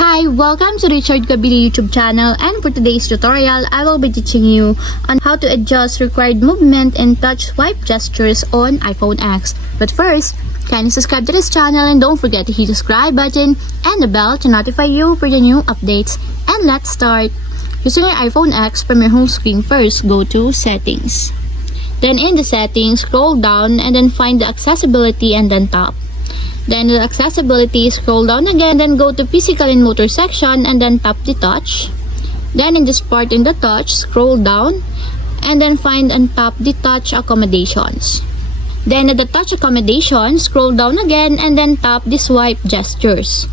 Hi, welcome to Richard Kabili YouTube channel, and for today's tutorial, I will be teaching you on how to adjust required movement and touch swipe gestures on iPhone X. But first, kindly subscribe to this channel and don't forget to hit the subscribe button and the bell to notify you for the new updates. And let's start. Using your iPhone X, from your home screen first, go to Settings. Then in the settings, scroll down and then find the accessibility and then tap. Then the accessibility, scroll down again, then go to physical and motor section and then tap the touch. Then in this part in the touch, scroll down and then find and tap the touch accommodations. Then at the touch accommodations, scroll down again and then tap the swipe gestures.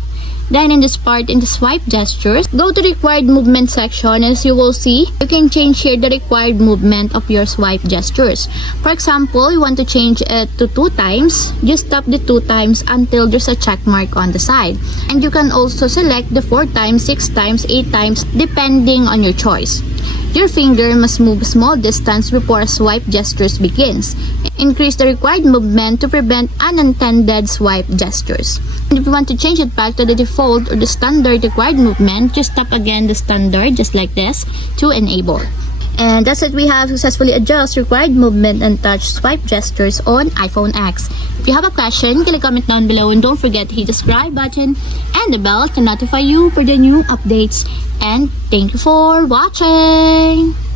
Then in this part in the swipe gestures, go to required movement section. As you will see, you can change here the required movement of your swipe gestures. For example, you want to change it to 2 times, just tap the 2 times until there's a check mark on the side. And you can also select the 4 times, 6 times, 8 times, depending on your choice. Your finger must move a small distance before a swipe gestures begins. Increase the required movement to prevent unintended swipe gestures. And if you want to change it back to the default or the standard required movement, just tap again the standard, just like this, to enable. And that's it. We have successfully adjusted required movement and touch swipe gestures on iPhone X. If you have a question, click comment down below and don't forget to hit the subscribe button and the bell to notify you for the new updates. And thank you for watching!